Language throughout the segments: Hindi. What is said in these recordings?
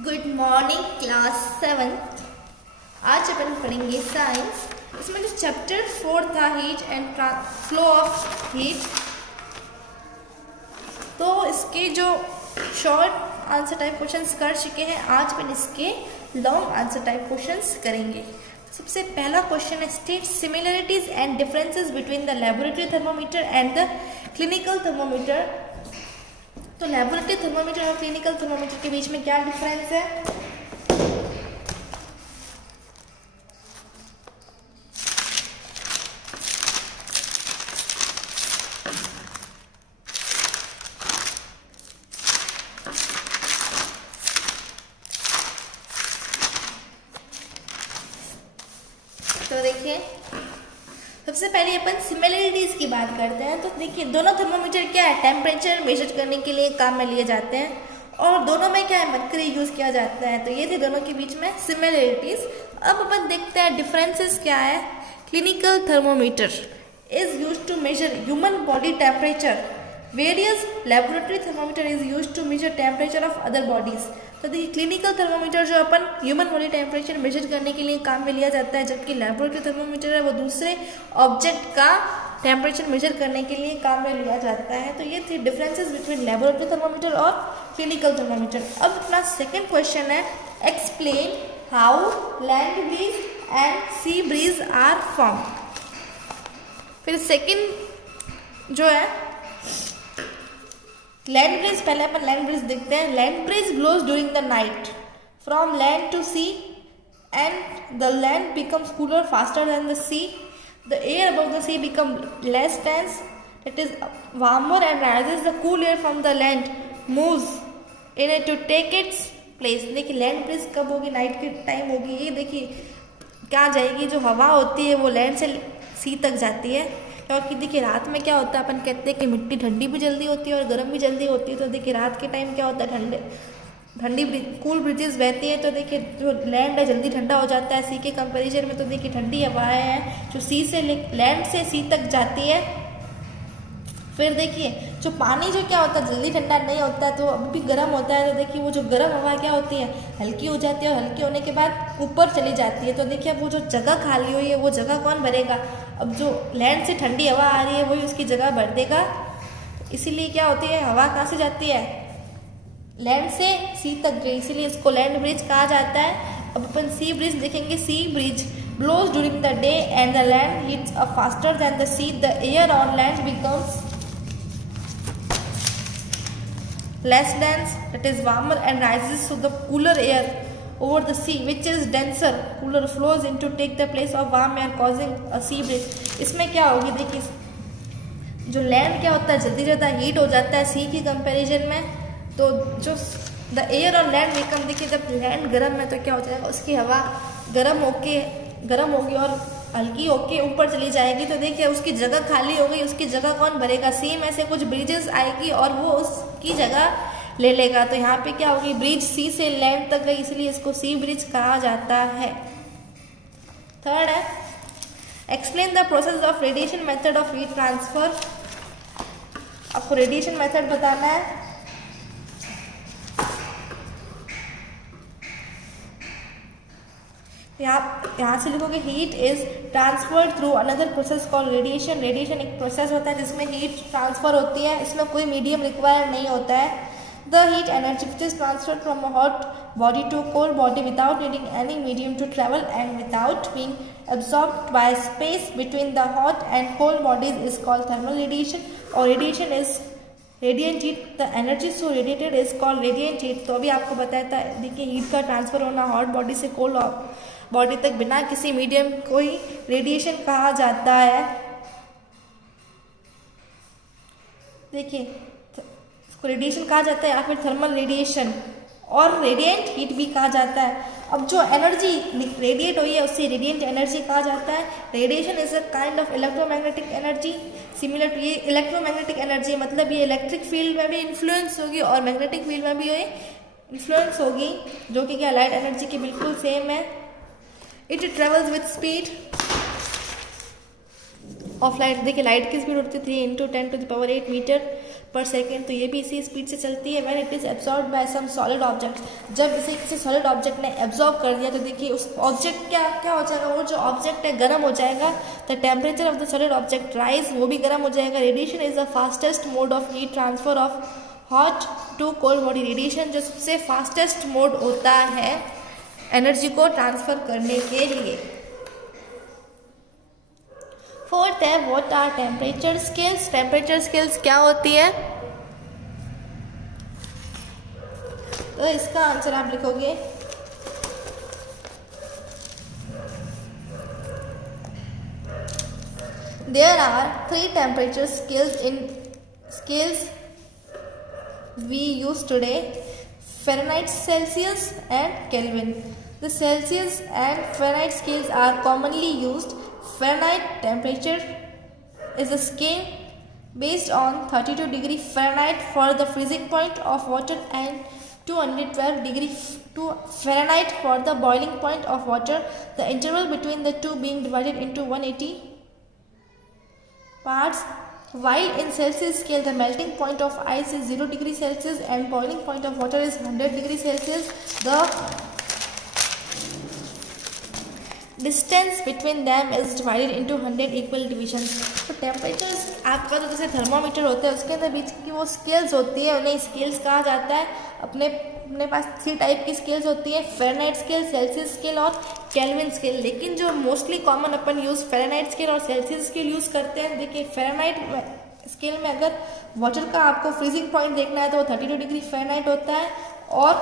Good morning class 7। आज अपन पढ़ेंगे साइंस। इसमें जो चैप्टर 4 था heat and flow of heat, तो इसके जो शॉर्ट आंसर टाइप क्वेश्चंस कर चुके हैं, आज अपन इसके लॉन्ग आंसर टाइप क्वेश्चंस करेंगे। सबसे पहला क्वेश्चन है state similarities and differences between the laboratory thermometer and the clinical thermometer. तो लेबोरेटरी थर्मोमीटर और क्लिनिकल थर्मोमीटर के बीच में क्या डिफरेंस है? तो देखिए, सबसे पहले अपन सिमिलरिटीज की बात करते हैं। तो देखिए, दोनों थर्मोमीटर क्या है, टेम्परेचर मेजर करने के लिए काम में लिए जाते हैं और दोनों में क्या है, मरकरी यूज किया जाता है। तो ये थे दोनों के बीच में सिमिलरिटीज। अब अपन देखते हैं डिफरेंसेस क्या है। Clinical thermometer is used to measure human body temperature, various laboratory thermometer is used to measure temperature of other bodies. तो देखिए, क्लिनिकल थर्मोमीटर जो अपन ह्यूमन बॉडी टेम्परेचर मेजर करने के लिए काम में लिया जाता है, जबकि लेबोरेटरी थर्मोमीटर है वो दूसरे ऑब्जेक्ट का टेम्परेचर मेजर करने के लिए काम में लिया जाता है। तो ये थे डिफरेंसेस बिटवीन लेबोरेटरी थर्मोमीटर और क्लिनिकल थर्मोमीटर। अब अपना सेकेंड क्वेश्चन है explain how land breeze and sea breeze are form. फिर सेकेंड जो है लैंड ब्रीज, पहले अपन लैंड ब्रीज देखते हैं। Land breeze blows during the night from land to sea and the land becomes cooler faster than the sea. The air above the sea become less dense, it is warmer and rises the cool air from the land moves in it to take its place। देखिए, लैंड ब्रीज कब होगी? नाइट के टाइम होगी। ये देखिए क्या जाएगी, जो हवा होती है वो लैंड से सी तक जाती है, क्योंकि देखिए रात में क्या होता है, अपन कहते हैं कि मिट्टी ठंडी भी जल्दी होती है और गर्म भी जल्दी होती है। तो देखिए रात के टाइम क्या होता है, ठंडी कूल ब्रिजेस बहती है। तो देखिए जो लैंड है जल्दी ठंडा हो जाता है सी के कंपैरिजन में। तो देखिए ठंडी हवाएं हैं जो सी से लैंड से सी तक जाती है। फिर देखिए जो पानी जो क्या होता है जल्दी ठंडा नहीं होता है, तो अभी भी गर्म होता है। तो देखिए वो जो गर्म हवा क्या होती है, हल्की हो जाती है और हल्की होने के बाद ऊपर चली जाती है। तो देखिए अब वो जो जगह खाली हुई है वो जगह कौन भरेगा? अब जो लैंड से ठंडी हवा आ रही है वही उसकी जगह भर देगा। इसीलिए क्या होती है, हवा कहाँ से जाती है, लैंड से सी तक गई, इसीलिए इसको लैंड ब्रिज कहा जाता है। अब अपन सी ब्रिज देखेंगे। सी bridge blows during the day and the land heats up faster than the sea. The air on land becomes less dense, that is warmer, and rises to the cooler air over the sea, which is denser, cooler, flows in to take the place of warm air, causing a sea breeze। इसमें क्या होगी, देखिए जो लैंड क्या होता है जल्दी ज़्यादा हीट हो जाता है सी की कंपैरिजन में। तो जो द एयर और लैंड बिकम, देखिए जब लैंड गर्म है तो क्या हो जाएगा, उसकी हवा गर्म होगी और हल्की होके ऊपर चली जाएगी। तो देखिए उसकी जगह खाली हो गई, उसकी जगह कौन भरेगा? सी में से कुछ ब्रिजेस आएगी और वो उसकी जगह ले लेगा। तो यहाँ पे क्या होगी, ब्रिज सी से लैंड तक गई, इसलिए इसको सी ब्रिज कहा जाता है। थर्ड है explain the process of radiation method of heat transfer. आपको रेडिएशन मेथड बताना है। यहाँ से लिखोगे heat is transferred through another process called radiation. Radiation एक प्रोसेस होता है जिसमें हीट ट्रांसफर होती है, इसमें कोई मीडियम रिक्वायर नहीं होता है। The heat energy which is transferred from a hot body to cold body without needing any medium to travel and without being absorbed by space between the hot and cold bodies is called thermal radiation। और radiation is radiant heat, the energy so radiated is called radiant heat. तो अभी आपको बताया था, देखिए हीट का ट्रांसफर होना हॉट बॉडी से कोल्ड बॉडी तक बिना किसी मीडियम को ही रेडिएशन कहा जाता है। देखिए इसको रेडिएशन कहा जाता है या फिर थर्मल रेडिएशन, और रेडिएंट हीट भी कहा जाता है। अब जो एनर्जी रेडिएट हुई है उससे रेडिएंट एनर्जी कहा जाता है। Radiation is a kind of electromagnetic energy similar to, ये इलेक्ट्रोमैग्नेटिक एनर्जी मतलब ये इलेक्ट्रिक फील्ड में भी इन्फ्लुएंस होगी और मैग्नेटिक फील्ड में भी ये इन्फ्लुएंस होगी, जो कि क्या लाइट एनर्जी के बिल्कुल सेम है। It travels with speed of light. देखिए लाइट की स्पीड होती है 3 × 10⁸ मीटर पर सेकेंड, तो ये भी इसी स्पीड से चलती है। When it is absorb by some solid object, जब इसे किसी सॉलिड ऑब्जेक्ट ने एब्जॉर्ब कर दिया तो देखिए उस ऑब्जेक्ट क्या हो जाएगा, वो जो ऑब्जेक्ट है गर्म हो जाएगा। The temperature of the solid object rise, वो भी गर्म हो जाएगा। Radiation is the fastest mode of heat transfer of hot to cold body. Radiation जो सबसे फास्टेस्ट मोड होता है एनर्जी को ट्रांसफर करने के लिए। फोर्थ है what are temperature scales. Temperature scales क्या होती है, तो इसका आंसर आप लिखोगे there are 3 temperature scales we use today: Fahrenheit, Celsius and Kelvin. The Celsius and Fahrenheit scales are commonly used. Fahrenheit temperature is a scale based on 32 degree Fahrenheit for the freezing point of water and 212 degree Fahrenheit for the boiling point of water, the interval between the two being divided into 180 parts. While in Celsius scale the melting point of ice is 0 degree Celsius and boiling point of water is 100 degree Celsius, the distance between them is divided into 100 equal divisions. तो टेम्परेचर्स आपका तो जैसे थर्मोमीटर होता है उसके अंदर बीच की वो स्केल्स होती है, उन्हें स्केल्स कहा जाता है। अपने पास 3 टाइप की स्केल्स होती है, फ़ारेनहाइट स्केल, सेल्सियस स्केल और केल्विन स्केल। लेकिन जो मोस्टली कॉमन अपन यूज़ फ़ारेनहाइट स्केल और सेल्सियस स्केल यूज़ करते हैं। देखिए फ़ारेनहाइट स्केल में अगर वाटर का आपको फ्रीजिंग पॉइंट देखना है तो वो 32 डिग्री फ़ारेनहाइट होता है और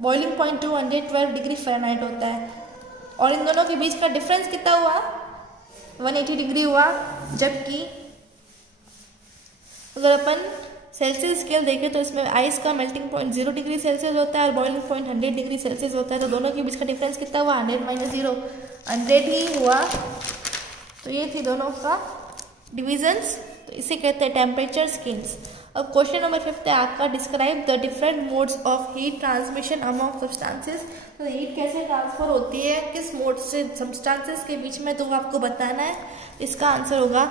बॉइलिंग पॉइंट 212 डिग्री फ़ारेनहाइट होता है। और इन दोनों के बीच का डिफरेंस कितना हुआ, 180 डिग्री हुआ। जबकि अगर अपन सेल्सियस स्केल देखें तो इसमें आइस का मेल्टिंग पॉइंट 0 डिग्री सेल्सियस होता है और बॉइलिंग पॉइंट 100 डिग्री सेल्सियस होता है। तो दोनों के बीच का डिफरेंस कितना हुआ, 100 - 0, 100 ही हुआ। तो ये थी दोनों का डिविजन्स, तो इसे कहते हैं टेम्परेचर स्केल्स। अब क्वेश्चन नंबर 5 है आपका, describe the different modes of heat transmission among substances. तो हीट कैसे ट्रांसफर होती है किस मोड से सब्सटेंसेस के बीच में, तो आपको बताना है। इसका आंसर होगा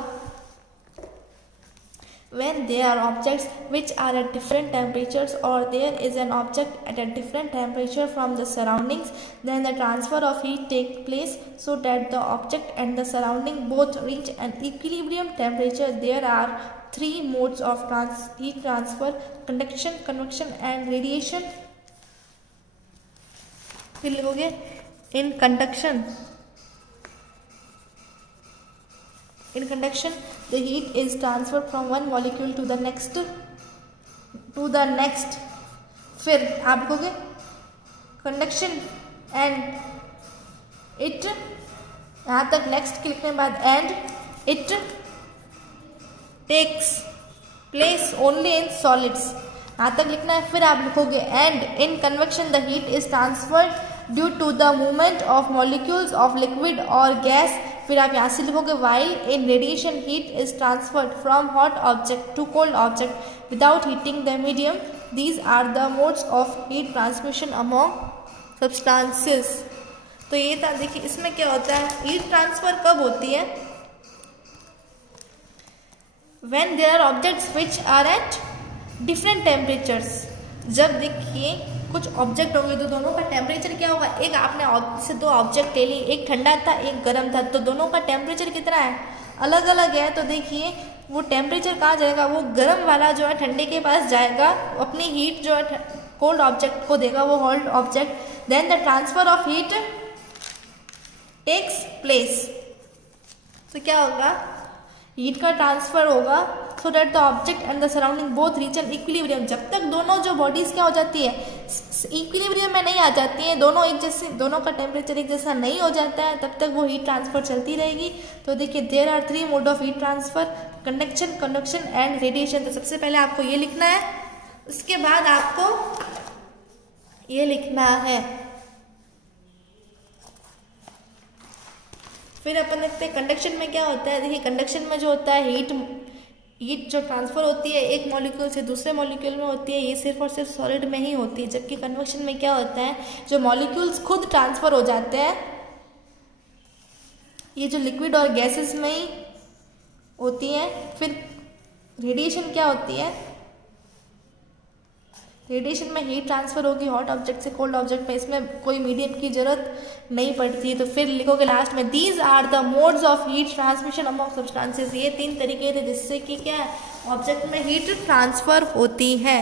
when there are objects which are at different temperatures or there is an object at a different temperature from the surroundings, then the transfer of heat takes place so that the object and the surrounding both reach an equilibrium temperature. There are 3 modes of heat transfer: conduction, convection and radiation. फिर लिखोगे in conduction. In conduction, the heat is transferred from one molecule to the next. फिर आप लिखोगे conduction and it, यहाँ तक next के लिखने के बाद and it takes place only in solids, यहाँ तक लिखना है। फिर आप लिखोगे and in convection the heat is transferred due to the movement of molecules of liquid or gas. फिर आप यहाँ से लिखोगे while in radiation heat is transferred from hot object to cold object without heating the medium. These are the modes of heat transmission among substances. तो ये था, देखिए इसमें क्या होता है, हीट ट्रांसफर कब होती है, when there are objects which are at different temperatures। जब देखिए कुछ ऑब्जेक्ट होंगे तो दोनों का टेम्परेचर क्या होगा, एक आपने से 2 ऑब्जेक्ट ले ली, एक ठंडा था एक गर्म था, तो दोनों का टेम्परेचर कितना है, अलग अलग है। तो देखिए वो टेम्परेचर कहाँ जाएगा, वो गर्म वाला जो है ठंडे के पास जाएगा, अपनी हीट जो है कोल्ड ऑब्जेक्ट को देगा, वो hot object. Then the transfer of heat takes place. तो क्या होगा, हीट का ट्रांसफर होगा so that the object and the surrounding both reach an equilibrium. जब तक दोनों जो बॉडीज क्या हो जाती है, इक्विलिब्रियम में नहीं आ जाती हैं, दोनों एक जैसे, दोनों का टेम्परेचर एक जैसा नहीं हो जाता है, तब तक वो हीट ट्रांसफर चलती रहेगी। तो देखिए there are 3 mode of heat transfer: conduction, convection and radiation. तो सबसे पहले आपको ये लिखना है, उसके बाद आपको ये लिखना है। फिर अपन देखते हैं कंडक्शन में क्या होता है। देखिए कंडक्शन में जो होता है हीट जो ट्रांसफर होती है एक मॉलिक्यूल से दूसरे मॉलिक्यूल में होती है, ये सिर्फ और सिर्फ सॉलिड में ही होती है। जबकि कन्वेक्शन में क्या होता है, जो मॉलिक्यूल्स खुद ट्रांसफर हो जाते हैं, ये जो लिक्विड और गैसेस में ही होती हैं। फिर रेडिएशन क्या होती है? रेडिएशन में हीट ट्रांसफर होगी हॉट ऑब्जेक्ट से कोल्ड ऑब्जेक्ट में, इसमें कोई मीडियम की जरूरत नहीं पड़ती। तो फिर लिखोगे लास्ट में these are the modes of heat transmission among substances. ये 3 तरीके थे जिससे कि क्या ऑब्जेक्ट में हीट ट्रांसफर होती है।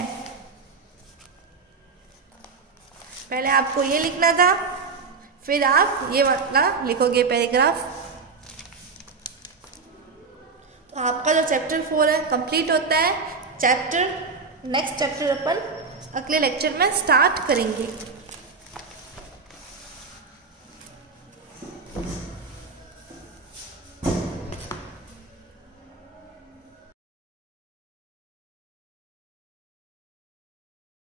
पहले आपको ये लिखना था, फिर आप ये वाला लिखोगे पैराग्राफ। तो आपका जो चैप्टर 4 है कंप्लीट होता है। नेक्स्ट चैप्टर अपन अगले लेक्चर में स्टार्ट करेंगे।